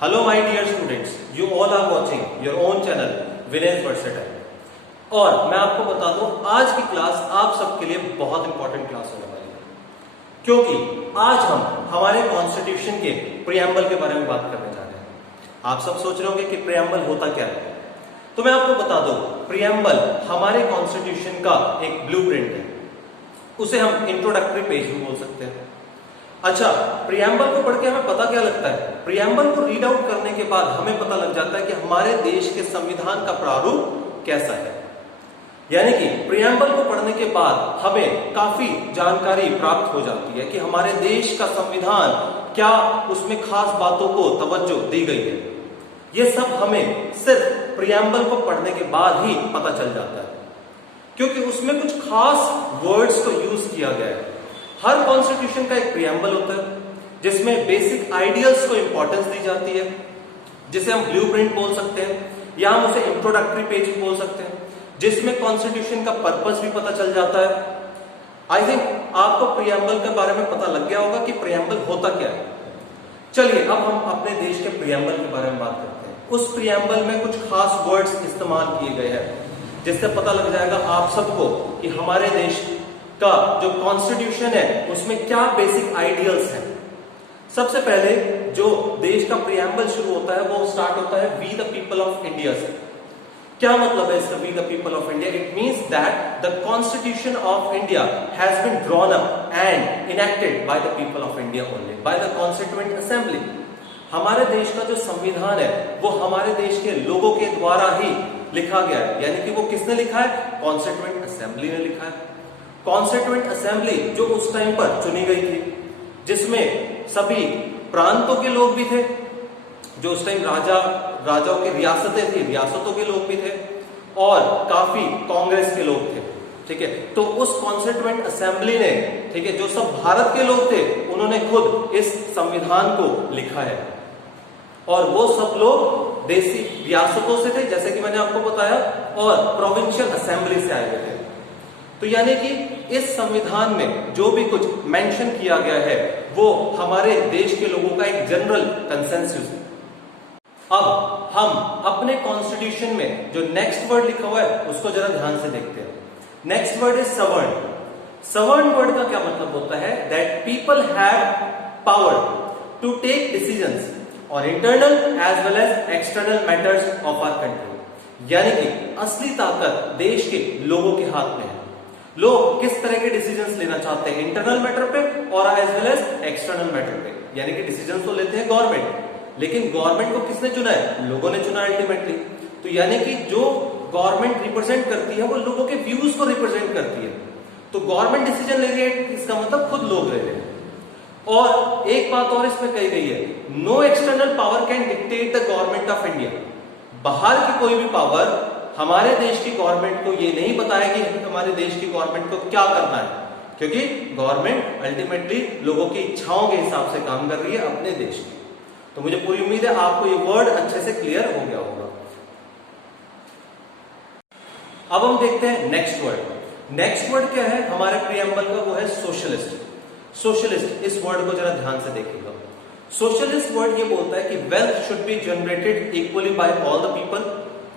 Hello my dear students, you all are watching your own channel Vinesh versatile. और मैं आपको बता दूं आज की क्लास आप सबके लिए बहुत इंपॉर्टेंट क्लास होने वाली है, क्योंकि आज हम हमारे कॉन्स्टिट्यूशन के प्रियम्बल के बारे में बात करने जा रहे हैं। आप सब सोच रहे होंगे कि प्रियम्बल होता क्या है, तो मैं आपको बता दूं प्रियम्बल हमारे कॉन्स्टिट्यूशन का एक ब्लूप्रिंट है। उसे हम इंट्रोडक्टरी पेज भी बोल सकते हैं। अच्छा, प्रियम्बल को पढ़ के हमें पता क्या लगता है? प्रियम्बल को रीड आउट करने के बाद हमें पता लग जाता है कि हमारे देश के संविधान का प्रारूप कैसा है। यानी कि प्रियम्बल को पढ़ने के बाद हमें काफी जानकारी प्राप्त हो जाती है कि हमारे देश का संविधान क्या, उसमें खास बातों को तवज्जो दी गई है। ये सब हमें सिर्फ प्रियम्बल को पढ़ने के बाद ही पता चल जाता है, क्योंकि उसमें कुछ खास वर्ड्स को यूज किया गया है। हर कॉन्स्टिट्यूशन का एक प्रियम्बल होता है जिसमें बेसिक आइडियल्स को इंपॉर्टेंस दी जाती है, जिसे हम ब्लूप्रिंट बोल सकते हैं या हम उसे इंट्रोडक्टरी पेज बोल सकते हैं, जिसमें कॉन्स्टिट्यूशन का पर्पस भी पता चल जाता है। आई थिंक आपको प्रियम्बल के बारे में पता लग गया होगा कि प्रियम्बल होता क्या है। चलिए अब हम अपने देश के प्रियम्बल के बारे में बात करते हैं। उस प्रियम्बल में कुछ खास वर्ड्स इस्तेमाल किए गए हैं, जिससे पता लग जाएगा आप सबको कि हमारे देश का जो कॉन्स्टिट्यूशन है उसमें क्या बेसिक आइडियल्स हैं। सबसे पहले जो देश का प्रियम्बल शुरू होता है वो स्टार्ट होता है we the people of India से। क्या मतलब है इसका we the people of India? It means that the constitution of India has been drawn up and enacted by the people of India only, by the constituent assembly. हमारे देश का जो संविधान है वो हमारे देश के लोगों के द्वारा ही लिखा गया है। यानी कि वो किसने लिखा है? कॉन्स्टिट्यूएंट असेंबली ने लिखा है। कॉन्स्टिट्यूएंट असेंबली जो उस टाइम पर चुनी गई थी, जिसमें सभी प्रांतों के लोग भी थे, जो उस टाइम राजाओं की रियासतें थी, रियासतों के लोग भी थे, और काफी कांग्रेस के लोग थे। ठीक है, तो उस कॉन्स्टिट्यूएंट असेंबली ने, ठीक है, जो सब भारत के लोग थे, उन्होंने खुद इस संविधान को लिखा है। और वो सब लोग देसी रियासतों से थे, जैसे कि मैंने आपको बताया, और प्रोविंशियल असेंबली से आए हुए थे। तो यानी कि इस संविधान में जो भी कुछ मेंशन किया गया है वो हमारे देश के लोगों का एक जनरल कंसेंसस है। अब हम अपने कॉन्स्टिट्यूशन में जो नेक्स्ट वर्ड लिखा हुआ है उसको जरा ध्यान से देखते हैं। नेक्स्ट वर्ड इज सवर्ण। सवर्ण वर्ड का क्या मतलब होता है? That people have power to take decisions on internal as well as external matters of our country. यानी कि असली ताकत देश के लोगों के हाथ में है। लोग किस तरह के डिसीजंस लेना चाहते हैं, इंटरनल मैटर पे और as well as external matter पे। यानी कि डिसीजंस तो लेते हैं गवर्नमेंट, लेकिन गवर्नमेंट को किसने चुना है? लोगों ने चुना अल्टीमेटली। तो यानी कि जो गवर्नमेंट रिप्रेजेंट करती है वो लोगों के व्यूज को रिप्रेजेंट करती है। तो गवर्नमेंट डिसीजन ले रही है, इसका मतलब खुद लोग ले रहे हैं। और एक बात और इसमें कही गई है, no external power can dictate the government of India. बाहर की कोई भी पावर हमारे देश की गवर्नमेंट को ये नहीं बताएगी हमारे देश की गवर्नमेंट को क्या करना है, क्योंकि गवर्नमेंट अल्टीमेटली लोगों की इच्छाओं के हिसाब से काम कर रही है अपने देश की। तो मुझे पूरी उम्मीद है आपको ये वर्ड अच्छे से क्लियर हो गया होगा। अब हम देखते हैं नेक्स्ट वर्ड। नेक्स्ट वर्ड क्या है हमारे प्रियम्बल का? वो है सोशलिस्ट। सोशलिस्ट, इस वर्ड को जरा ध्यान से देखिएगा। सोशलिस्ट वर्ड ये बोलता है कि wealth should be generated equally by all the people,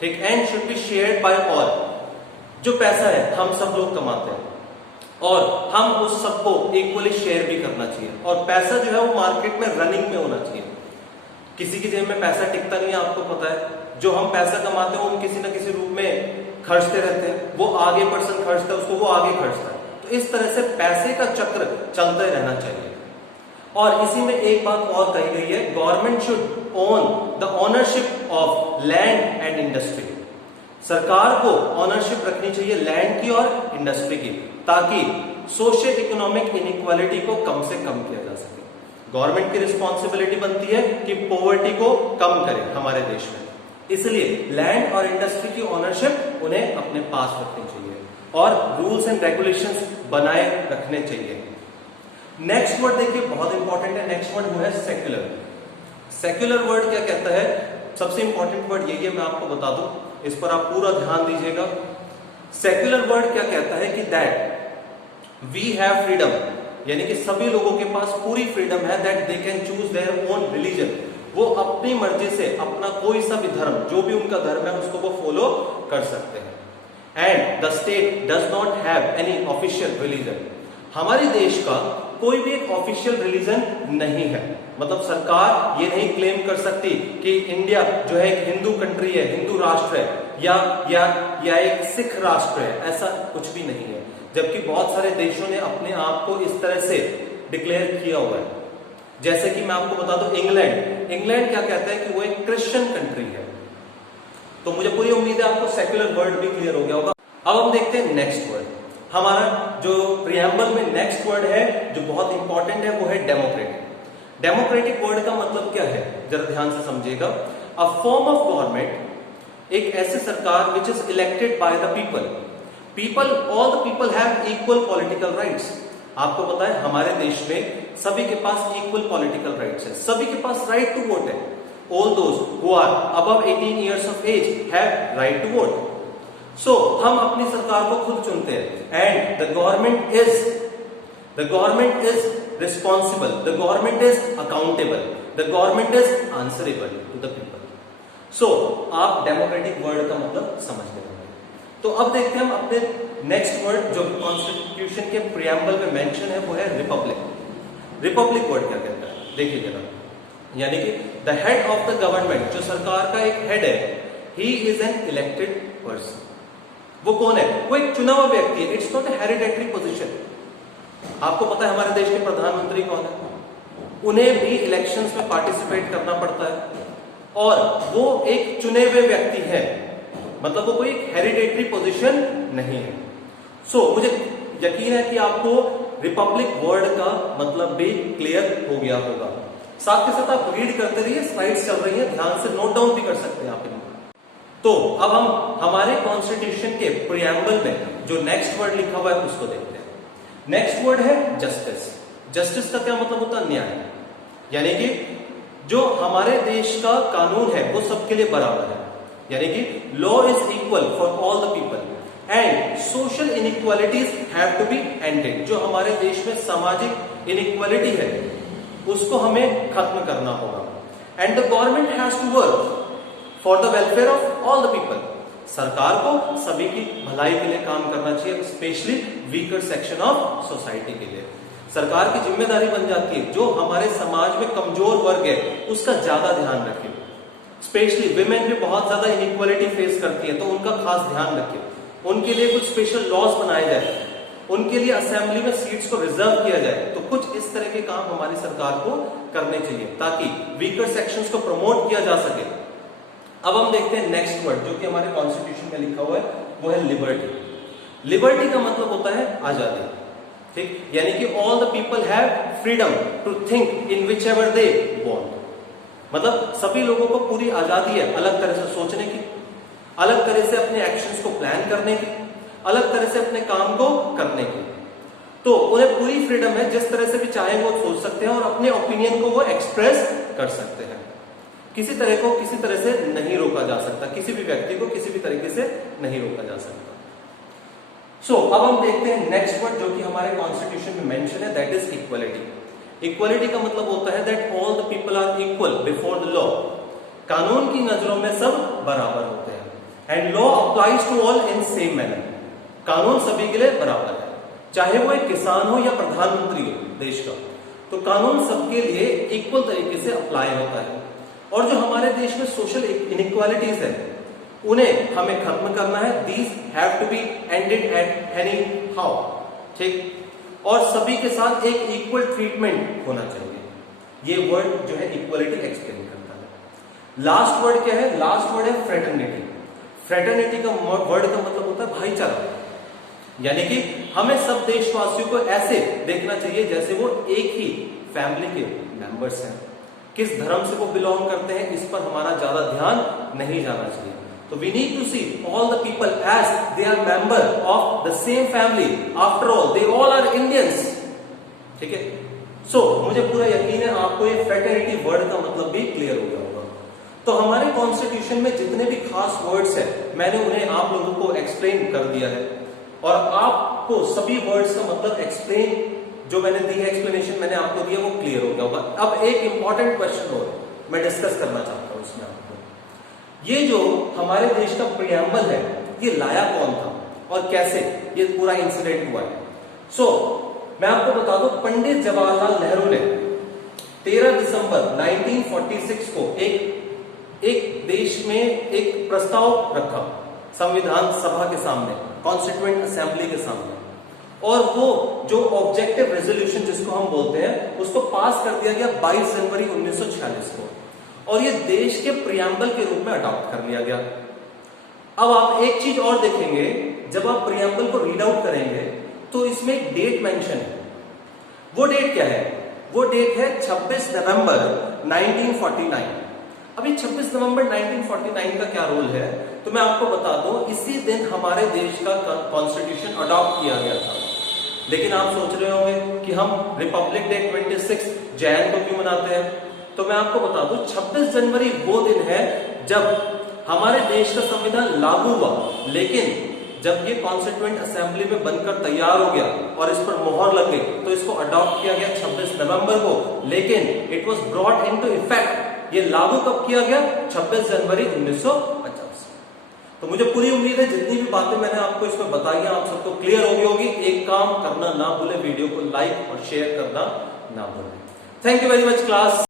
ठीक, and should be shared by all. जो पैसा है हम सब लोग कमाते हैं और हम उस सबको इक्वली शेयर भी करना चाहिए। और पैसा जो है वो मार्केट में रनिंग में होना चाहिए। किसी की जेब में पैसा टिकता नहीं है, आपको पता है। जो हम पैसा कमाते हैं वो हम किसी ना किसी रूप में खर्चते रहते हैं। वो आगे पर्सन खर्चता है, उसको वो आगे खर्चता है। तो इस तरह से पैसे का चक्र चलते रहना चाहिए। और इसी में एक बात और कही गई है, government should own the ownership of land and industry. सरकार को ओनरशिप रखनी चाहिए लैंड की और इंडस्ट्री की, ताकि सोशल इकोनॉमिक इनइक्वालिटी को कम से कम किया जा सके। गवर्नमेंट की रिस्पॉन्सिबिलिटी बनती है कि पॉवर्टी को कम करे हमारे देश में, इसलिए लैंड और इंडस्ट्री की ओनरशिप उन्हें अपने पास रखनी चाहिए और रूल्स एंड रेगुलेशंस बनाए रखने चाहिए। नेक्स्ट वर्ड देखिए बहुत इंपॉर्टेंट है। नेक्स्ट वर्ड वो है सेक्युलर। सेक्युलर वर्ड क्या कहता है? सबसे इंपॉर्टेंट वर्ड यही है, मैं आपको बता दूं, इस पर आप पूरा ध्यान दीजिएगा। सेक्युलर वर्ड क्या कहता है कि दैट वी हैव फ्रीडम, यानी कि सभी लोगों के पास पूरी फ्रीडम है, that they can choose their own religion. वो अपनी मर्जी से अपना कोई सा भी धर्म, जो भी उनका धर्म है, उसको वो फॉलो कर सकते हैं। And the state does not have any official religion. हमारे देश का कोई भी एक ऑफिशियल रिलीजन नहीं है, मतलब सरकार ये नहीं क्लेम कर सकती कि इंडिया जो है एक हिंदू कंट्री है, हिंदू राष्ट्र है, या एक सिख राष्ट्र है, ऐसा कुछ भी नहीं है। जबकि बहुत सारे देशों ने अपने आप को इस तरह से डिक्लेयर किया हुआ है। जैसे कि मैं आपको बता दूं, इंग्लैंड क्या कहता है कि वो एक क्रिश्चियन कंट्री है। तो मुझे पूरी उम्मीद है आपको सेक्युलर वर्ड भी क्लियर हो गया होगा। अब हम देखते हैं नेक्स्ट वर्ड। हमारा जो प्रियम्बल में नेक्स्ट वर्ड है जो बहुत इंपॉर्टेंट है वो है डेमोक्रेटिक। डेमोक्रेटिक वर्ड का मतलब क्या है, जरा ध्यान से समझिएगा। अ फॉर्म ऑफ गवर्नमेंट, एक ऐसी सरकार which is elected by the people, all the people have equal political rights. आपको पता है हमारे देश में सभी के पास इक्वल पॉलिटिकल राइट्स है, सभी के पास राइट टू वोट है। All those who are above 18 years of age have right to vote. So हम अपनी सरकार को खुद चुनते हैं। And the government is responsible, the government is accountable, the government is answerable to the people. So आप democratic word का मतलब समझ गए। तो अब देखते हैं हम अपने नेक्स्ट वर्ड जो कॉन्स्टिट्यूशन के प्रियम्बल में मेंशन है वो है रिपब्लिक। रिपब्लिक वर्ड क्या कहता है देखिए जरा, यानी कि the head of the government, जो सरकार का एक हेड है, he is an elected person. वो कौन है? वो एक चुना हुआ व्यक्ति है। It's not a hereditary position. आपको पता है हमारे देश के प्रधानमंत्री कौन है? उन्हें भी इलेक्शंस में पार्टिसिपेट करना पड़ता है और वो एक चुने हुए व्यक्ति है, मतलब वो कोई हेरिडेटरी पोजीशन नहीं है। सो मुझे यकीन है कि आपको रिपब्लिक वर्ड का मतलब भी क्लियर हो गया होगा। साथ के साथ आप रीड करते रहिए, स्लाइड्स चल रही है, ध्यान से नोट डाउन भी कर सकते हैं आप इनको। तो अब हम हमारे कॉन्स्टिट्यूशन के प्रियम्बल में जो नेक्स्ट वर्ड लिखा हुआ है उसको देखते हैं। नेक्स्ट वर्ड है जस्टिस। जस्टिस का क्या मतलब होता है? न्याय। यानी कि जो हमारे देश का कानून है वो सबके लिए बराबर है, यानी कि law is equal for all the people and social inequalities have to be ended. जो हमारे देश में सामाजिक इनइक्वालिटी है उसको हमें खत्म करना होगा। And the government has to work for the welfare of all the people. सरकार को सभी की भलाई के लिए काम करना चाहिए, specially weaker section of society के लिए। सरकार की जिम्मेदारी बन जाती है जो हमारे समाज में कमजोर वर्ग है उसका ज्यादा ध्यान रखें। स्पेशली विमेन भी बहुत ज्यादा इनइक्वालिटी फेस करती है, तो उनका खास ध्यान रखें। उनके लिए कुछ स्पेशल लॉज बनाए जाए, उनके लिए असेंबली में सीट्स को रिजर्व किया जाए। तो कुछ इस तरह के काम हमारी सरकार को करने चाहिए ताकि वीकर सेक्शंस को प्रमोट किया जा सके। अब हम देखते हैं नेक्स्ट वर्ड जो कि हमारे कॉन्स्टिट्यूशन में लिखा हुआ है वो है लिबर्टी। लिबर्टी का मतलब होता है आजादी, ठीक, यानी कि all the people have freedom to think in which ever they want. मतलब सभी लोगों को पूरी आजादी है अलग तरह से सोचने की, अलग तरह से अपने एक्शंस को प्लान करने की, अलग तरह से अपने काम को करने की। तो उन्हें पूरी फ्रीडम है, जिस तरह से भी चाहे वो सोच सकते हैं और अपने ओपिनियन को वो एक्सप्रेस कर सकते हैं। किसी तरह से नहीं रोका जा सकता, किसी भी व्यक्ति को किसी भी तरीके से नहीं रोका जा सकता। सो अब हम देखते हैं नेक्स्ट वर्ड जो कि हमारे कॉन्स्टिट्यूशन में मेंशन है, दैट इज इक्वलिटी। इक्वलिटी का मतलब होता है that all the people are equal before the law. कानून की नजरों में सब बराबर होते हैं। And law applies to all in same manner. कानून सभी के लिए बराबर है, चाहे वो एक किसान हो या प्रधानमंत्री हो देश का, तो कानून सबके लिए इक्वल तरीके से अप्लाई होता है। और जो हमारे देश में सोशल इनइक्वालिटीज है उन्हें हमें खत्म करना है। These have to be ended at anyhow, ठीक, और सभी के साथ एक इक्वल ट्रीटमेंट होना चाहिए। ये वर्ड जो है इक्वलिटी एक्सप्लेन करता है। लास्ट वर्ड क्या है? लास्ट वर्ड है फ्रेटर्निटी। फ्रेटर्निटी का वर्ड का मतलब होता है भाईचारा, यानी कि हमें सब देशवासियों को ऐसे देखना चाहिए जैसे वो एक ही फैमिली के मेंबर्स हैं। किस धर्म से वो बिलोंग करते हैं इस पर हमारा ज्यादा ध्यान नहीं जाना चाहिए। तो we need to see all the people as they are member of the same family. After all they all are Indians, ठीक है। सो मुझे पूरा यकीन है आपको ये फ्रेटर्निटी वर्ड का मतलब भी क्लियर हो गया होगा। तो हमारे कॉन्स्टिट्यूशन में जितने भी खास वर्ड्स हैं मैंने उन्हें आप लोगों को एक्सप्लेन कर दिया है और आपको सभी वर्ड्स का मतलब एक्सप्लेन जो मैंने दी है, एक्सप्लेनेशन मैंने आपको दिया वो क्लियर हो गया होगा। अब एक इंपॉर्टेंट क्वेश्चन और मैं डिस्कस करना चाहता हूं इसमें आपको। ये जो हमारे देश का प्रियम्बल है, ये लाया कौन था और कैसे ये पूरा इंसिडेंट हुआ है। सो मैं आपको बता दूं, पंडित जवाहरलाल नेहरू ने 13 दिसंबर 1946 को एक देश में एक प्रस्ताव रखा संविधान सभा के सामने, कॉन्स्टिट्यूएंट असेंबली के सामने, और वो जो ऑब्जेक्टिव रेजोल्यूशन जिसको हम बोलते हैं उसको पास कर दिया गया 22 जनवरी 1946 को, और ये देश के प्रियम्बल के रूप में अडॉप्ट कर लिया गया। अब आप एक चीज और देखेंगे, जब आप प्रियम्बल को रीड आउट करेंगे तो इसमें एक डेट मेंशन है। वो डेट क्या है? वो डेट है 26 नवंबर 1949। अभी 26 नवंबर 1949 का क्या रोल है तो मैं आपको बता दूं, इसी दिन हमारे देश का कॉन्स्टिट्यूशन अडॉप्ट किया गया था। लेकिन आप सोच रहे होंगे कि हम रिपब्लिक डे 26 जैन को क्यों मनाते हैं, तो मैं आपको बता दूं 26 जनवरी वो दिन है जब हमारे देश का संविधान लागू हुआ, लेकिन जब ये कॉन्स्टिट्यूएंट असेंबली में बनकर तैयार हो गया और इस पर मोहर लग गई तो इसको अडॉप्ट किया गया 26 नवंबर को, लेकिन it was brought into effect, ये लागू कब किया गया? 26 जनवरी 1950। तो मुझे पूरी उम्मीद है जितनी भी बातें मैंने आपको इसमें बताई हैं आप सबको क्लियर होगी। एक काम करना ना भूले, वीडियो को लाइक और शेयर करना ना भूले। Thank you very much class.